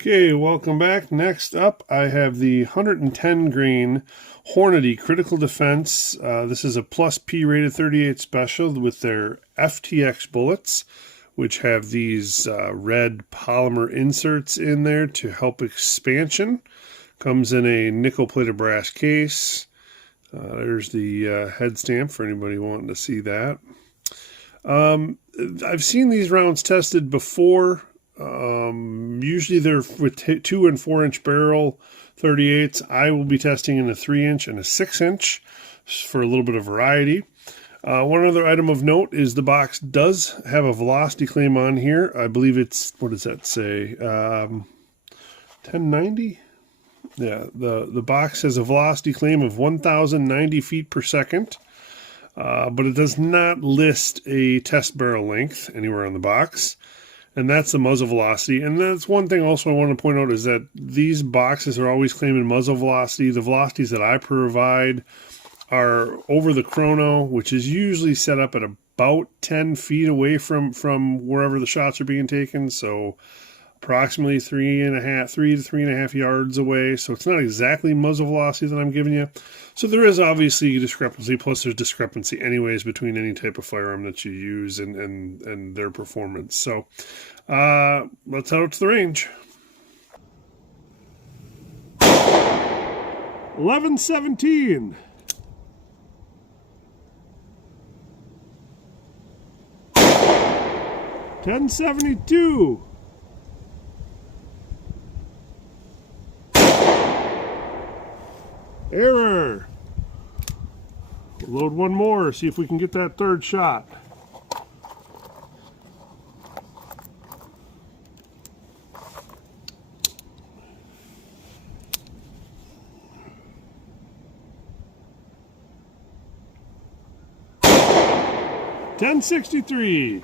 Okay, welcome back. Next up, I have the 110 grain Hornady Critical Defense. This is a plus P rated 38 special with their FTX bullets, which have these red polymer inserts in there to help expansion. Comes in a nickel plated brass case. There's the head stamp for anybody wanting to see that. I've seen these rounds tested before. Usually they're with 2 and 4 inch barrel 38s. I will be testing in a 3 inch and a 6 inch for a little bit of variety. One other item of note is the box does have a velocity claim on here. I believe it's, what does that say? 1090? Yeah, the box has a velocity claim of 1,090 feet per second. But it does not list a test barrel length anywhere on the box. And that's the muzzle velocity. And that's one thing also I want to point out is that these boxes are always claiming muzzle velocity. The velocities that I provide are over the chrono, which is usually set up at about 10 feet away from wherever the shots are being taken. So approximately 3 to 3.5 yards away. So it's not exactly muzzle velocity that I'm giving you. So there is obviously a discrepancy, plus there's discrepancy anyways between any type of firearm that you use and their performance. So let's head out to the range. 11:17. $10.72. Error. We'll load one more, see if we can get that third shot. $10.63.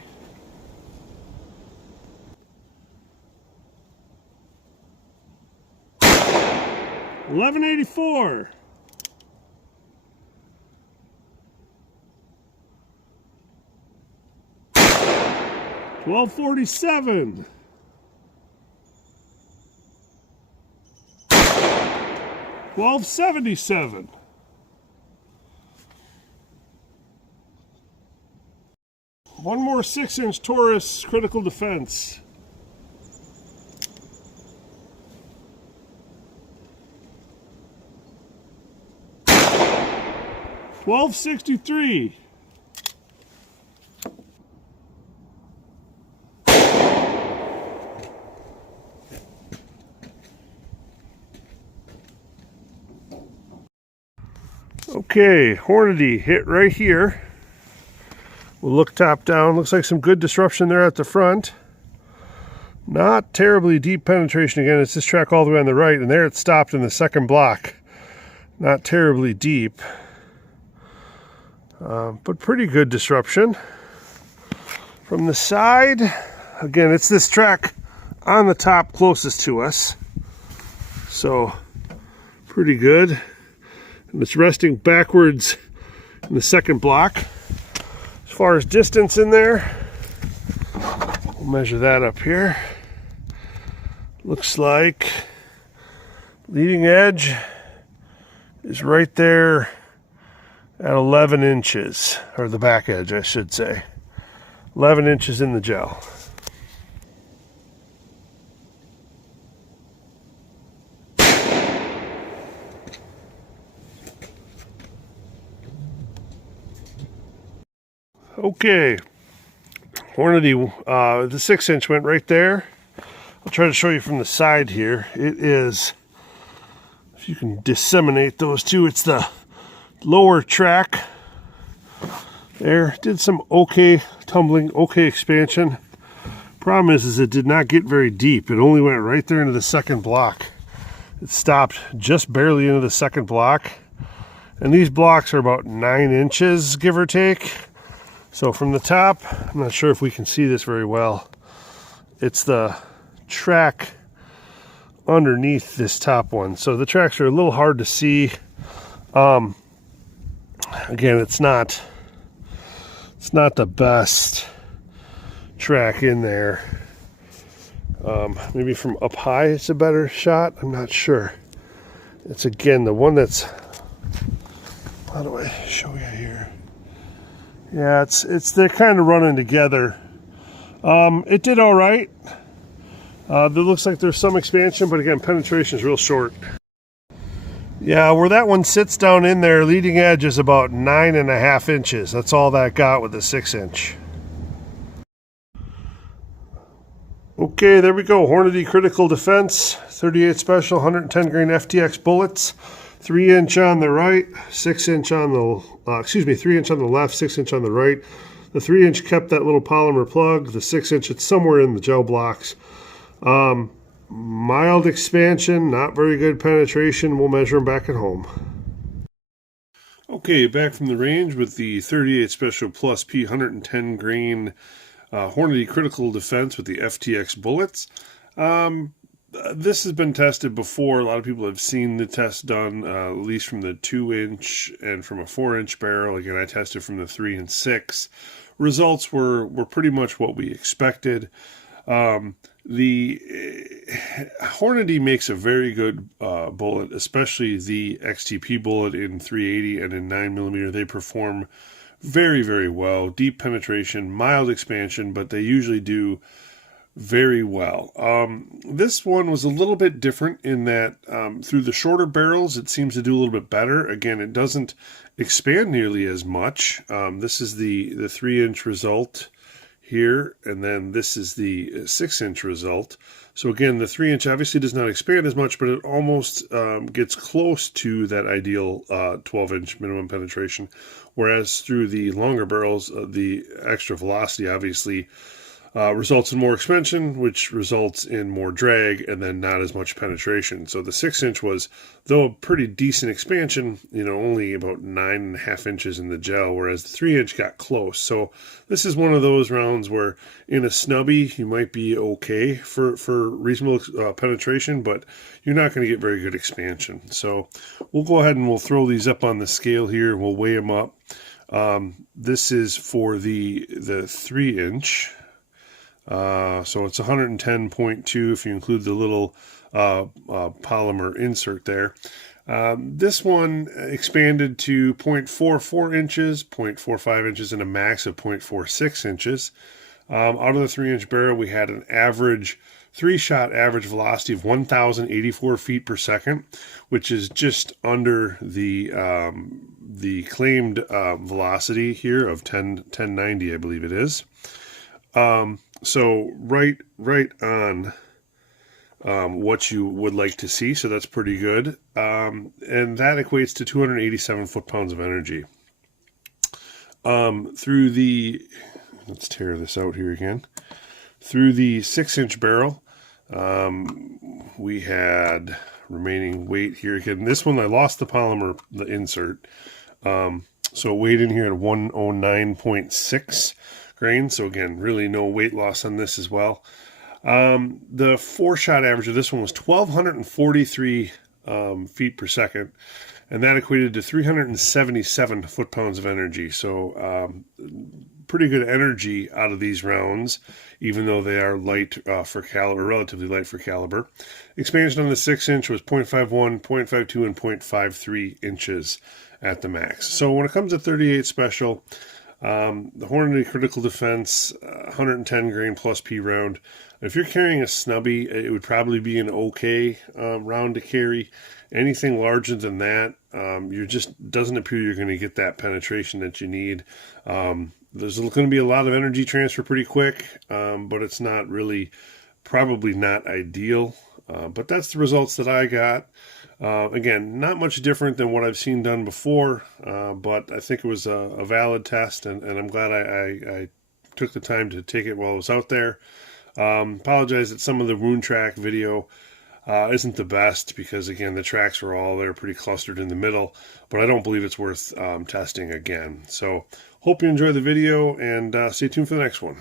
$11.84. $12.47. $12.77. One more 6 inch Taurus Critical Defense. $12.63. Okay, Hornady hit right here. We'll look top down. Looks like some good disruption there at the front. Not terribly deep penetration again. It's this track all the way on the right, and there it stopped in the second block. Not terribly deep. But pretty good disruption. From the side, again, it's this track on the top closest to us. So, pretty good. And it's resting backwards in the second block. As far as distance in there, we'll measure that up here. Looks like leading edge is right there at 11 inches, or the back edge, I should say. 11 inches in the gel. Okay, Hornady, the 6 inch went right there. I'll try to show you from the side here. It is, if you can disseminate those two, it's the lower track there. Did some okay tumbling, okay expansion. Problem is it did not get very deep. It only went right there into the second block. It stopped just barely into the second block. And these blocks are about 9 inches, give or take. So from the top, I'm not sure if we can see this very well. It's the track underneath this top one. So the tracks are a little hard to see. Again, it's not the best track in there. Maybe from up high it's a better shot. I'm not sure. It's again the one that's, how do I show you here? Yeah, it's they're kind of running together. It did all right. There looks like there's some expansion, but again, penetration is real short. Yeah, where that one sits down in there, leading edge is about 9.5 inches. That's all that got with the 6-inch. Okay, there we go. Hornady Critical Defense, 38 Special, 110 grain FTX bullets. 3-inch on the right, 6-inch on the, 3-inch on the left, 6-inch on the right. The 3-inch kept that little polymer plug. The 6-inch, it's somewhere in the gel blocks. Mild expansion, not very good penetration. We'll measure them back at home. Okay, back from the range with the 38 Special Plus P 110 grain Hornady Critical Defense with the FTX bullets. This has been tested before. A lot of people have seen the test done, at least from the 2-inch and from a 4-inch barrel. Again, I tested from the 3 and 6. Results were pretty much what we expected. The Hornady makes a very good bullet, especially the XTP bullet in 380 and in 9mm. They perform very, very well. Deep penetration, mild expansion, but they usually do very well. This one was a little bit different in that through the shorter barrels, it seems to do a little bit better. Again, it doesn't expand nearly as much. This is the 3-inch result here, and then this is the 6-inch result. So again, the 3-inch obviously does not expand as much, but it almost gets close to that ideal 12-inch minimum penetration, whereas through the longer barrels, the extra velocity obviously results in more expansion, which results in more drag and then not as much penetration. So the 6-inch was, though a pretty decent expansion, only about 9.5 inches in the gel, whereas the 3-inch got close. So this is one of those rounds where in a snubby, you might be okay for reasonable penetration, but you're not going to get very good expansion. So we'll go ahead and we'll throw these up on the scale here. We'll weigh them up. This is for the 3-inch. So it's 110.2 if you include the little polymer insert there. This one expanded to 0.44 inches, 0.45 inches, and a max of 0.46 inches. Out of the 3-inch barrel, we had an average 3-shot average velocity of 1,084 feet per second, which is just under the claimed velocity here of 1090, I believe it is. So right on what you would like to see, so that's pretty good. And that equates to 287 foot-pounds of energy. Through the, let's tear this out here again. Through the 6-inch barrel, we had remaining weight here. Again, this one I lost the polymer, the insert. So weight in here at 109.6 grains. So again, really no weight loss on this as well. The 4-shot average of this one was 1,243 feet per second, and that equated to 377 foot-pounds of energy. So pretty good energy out of these rounds, even though they are light for caliber, relatively light for caliber. Expansion on the 6-inch was 0.51, 0.52, and 0.53 inches at the max. So when it comes to 38 Special, the Hornady Critical Defense 110 grain plus P round, if you're carrying a snubby, it would probably be an okay round to carry. Anything larger than that, you just doesn't appear you're going to get that penetration that you need. There's going to be a lot of energy transfer pretty quick, but it's not really, probably not ideal. But that's the results that I got. Again, not much different than what I've seen done before, but I think it was a valid test, and I'm glad I took the time to take it while I was out there. Apologize that some of the wound track video isn't the best because, again, the tracks were all there pretty clustered in the middle, but I don't believe it's worth testing again. So hope you enjoy the video, and stay tuned for the next one.